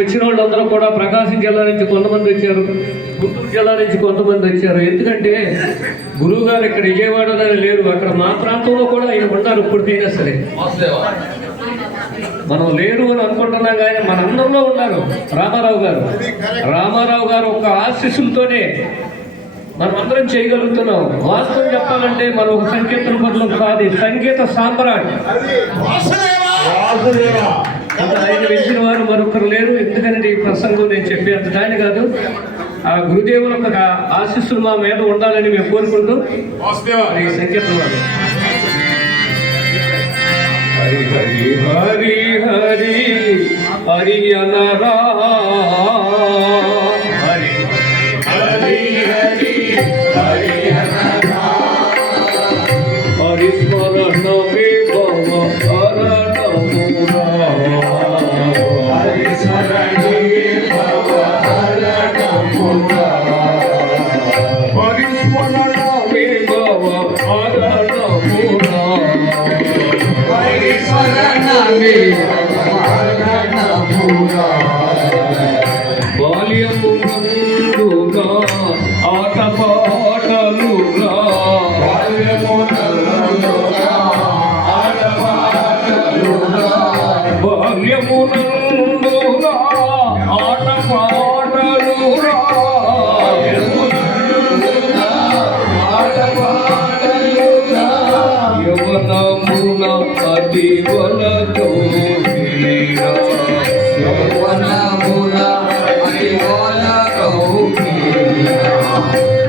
వచ్చిన వాళ్ళందరూ కూడా ప్రకాశం జిల్లా నుంచి కొంతమంది వచ్చారు, గుంటూరు జిల్లా నుంచి కొంతమంది వచ్చారు. ఎందుకంటే గురువు గారు ఇక్కడ విజయవాడలో లేరు, అక్కడ మా ప్రాంతంలో కూడా ఆయన ఉన్నారు. ఇప్పటికైనా సరే మనం లేరు అని అనుకుంటున్నాం, కానీ మనందరిలో ఉన్నారు. రామారావు గారు ఒక ఆశీస్సులతోనే మనం అందరం చేయగలుగుతున్నాం. వాస్తవం చెప్పాలంటే మనం ఒక సంకీర్తన బదులు కాదు, సంగీత సామ్రాట్ ఆయన వెలిసిన వారు మరొకరు లేరు. ఎందుకంటే ఈ ప్రసంగం నేను చెప్పేంత దాని కాదు, ఆ గురుదేవుల యొక్క ఆశీస్సులు మా మీద ఉండాలని మేము కోరుకుంటూ ఈ సంకీర్తన వారు హరి హరి హరి హరి హరి అనరా హరి హరి హరి హరి అనరా హరి స్మరణ విభవ హరణమురా హరి స్మరణ విభవ హరణమురా హరి స్మరణ విభవ హరణమురా హరి స్మరణ విభవ బాల్యమునందుగా ఆటపాటలుగా బాల్యమునందుగా ఆటపాటలుగా యవనమున అతి వలతో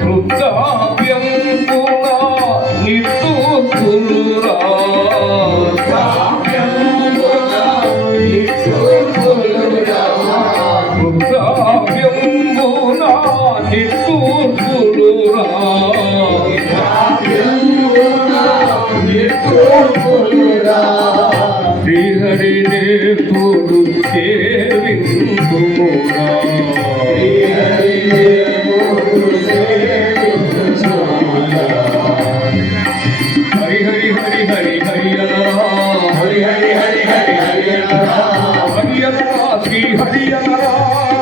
వృద్ధాప్యం పునా నిట్టూర్పులురా వృద్ధాప్యం పునా నిట్టూర్పులురా శ్రీహరినే పుడు సేవింపుమురా హరి హరి హరి హరి హరి అనరా హరి హరి హరి హరి హరి అనరా హరి అనరా శ్రీ హరి అనరా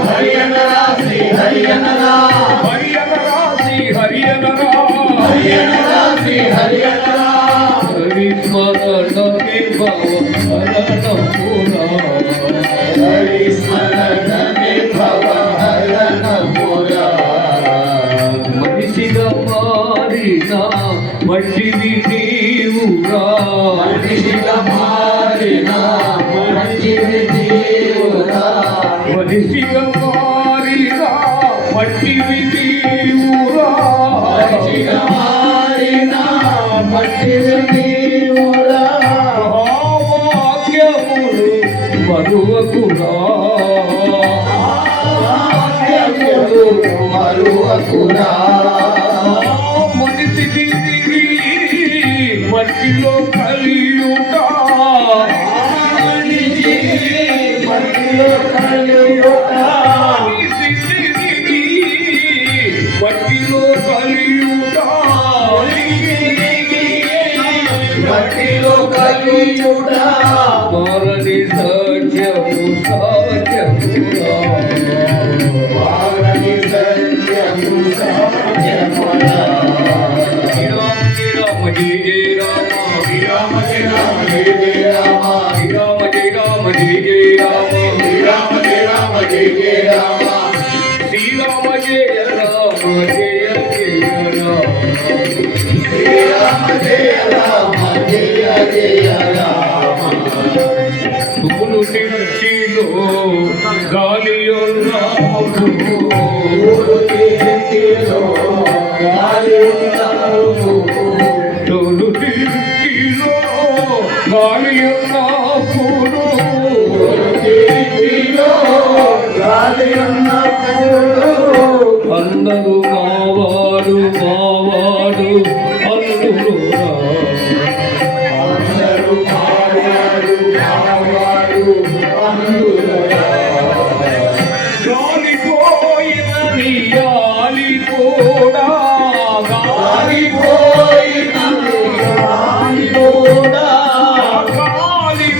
హరి అనరా శ్రీ హరి అనరా హరి అనరా శ్రీ హరి అనరా హరి అనరా శ్రీ హరి అనరా హరి స్మరణ విభవ హరణమురా హరి స్మరణ విభవ హరణమురా మనిషిగా మారిన మట్టివి నీవురా మనిషిగా మారిన మట్టివి నీవురా మనిషిగా మారిన మట్టివి నీవురా మనిషిగా మారిన మట్టివి నీవురా వాక్యములు మరువకురా మరువకురా మనిషికి మట్టిలో కలియుట మట్టిలో కలియుట మట్టిలో కలియుట మట్టిలో కలియుట మారని సత్యము సత్యమురా మారని సత్యము సత్యమురా రామ జయ జయ రామ రామ జయ రామ జయ జయ రామ రామ జయ రామ జయ జయ రామ రామ జయ రామ జయ జయ రామ శ్రీరామ జయ రామ జయ జయ రామ శ్రీరామ జయ రామ జయ జయ రామ పూలు తిరుచిలో గాలియున్నావు పూలు తిరుచిలో గాలియున్నావు పూలు తిరుచిలో గాలియున్నావు అందరూ మావాడు మావాడు అందురురా అందరూ మావాడు మావాడు అందురురా గాలిపోయిన నియాలి కూడా గాలిపోయిన నియాలి కూడా గాలి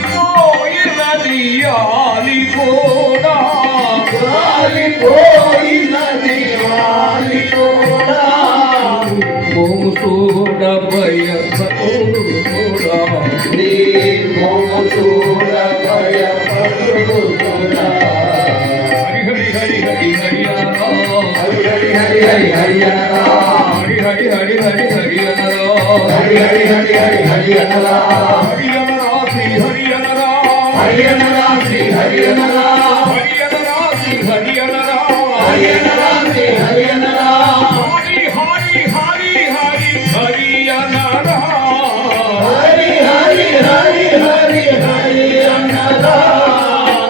హరి హరి అనరా హరి హరి హరి హరి హరి అనరా హరి హరి హరి హరి హరి అనరా హరి అనరా శ్రీ హరి అనరా హరి అనరా శ్రీ హరి అనరా హరి అనరా శ్రీ హరి అనరా హరి అనరా శ్రీ హరి అనరా హరి హరి హరి హరి హరి అనరా హరి హరి హరి హరి హరి అనరా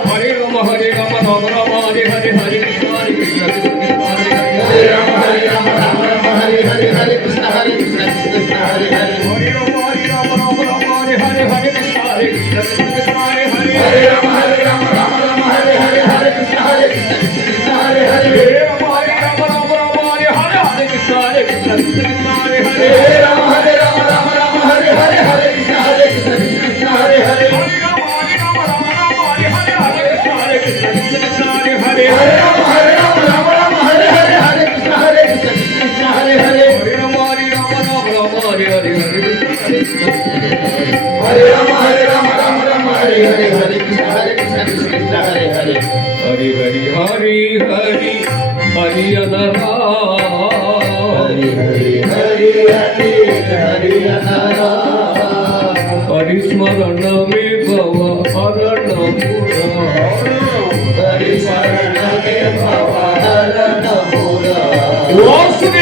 హరి రామ రామ రామ హరి హరి హరి కృష్ణ హరి కృష్ణ హరి రామ రామ రామ హరి హరి హరి కృష్ణ హరి కృష్ణ కృష్ణ హరి హరి హరి రామ రామ రామ హరి హరి హరి కృష్ణ హరి కృష్ణ కృష్ణ హరి హరి హరి రామ రామ రామ హరి హరి హరి కృష్ణ హరి కృష్ణ కృష్ణ హరి హరి హరే రామ రామ రామ హరి హరి హరి కృష్ణ హరి కృష్ణ కృష్ణ హరి హరి హరే రామ రామ రామ హరి హరి హరి కృష్ణ హరి కృష్ణ కృష్ణ హరి హరి హరి రామ రామ రామ హరి హరి హరి కృష్ణ హరి కృష్ణ కృష్ణ హరి హరి హరే రామ రామ రామ హరి హరి హరి కృష్ణ హరి కృష్ణ కృష్ణ హరి హరి హరి రామ రామ హరి హరి హరి కృష్ణ హరే రామ రామ రామ హరి హరి హరి కృష్ణ హరి కృష్ణ కృష్ణ హరి హరి హరి హరి హరి హరి హరి అనరా హరి హరి హరి హరి హరి అనరా హరి స్మరణ మే భవ హరణపురా హరి శరణ మే భవ హరణ పురా వాసుదేవ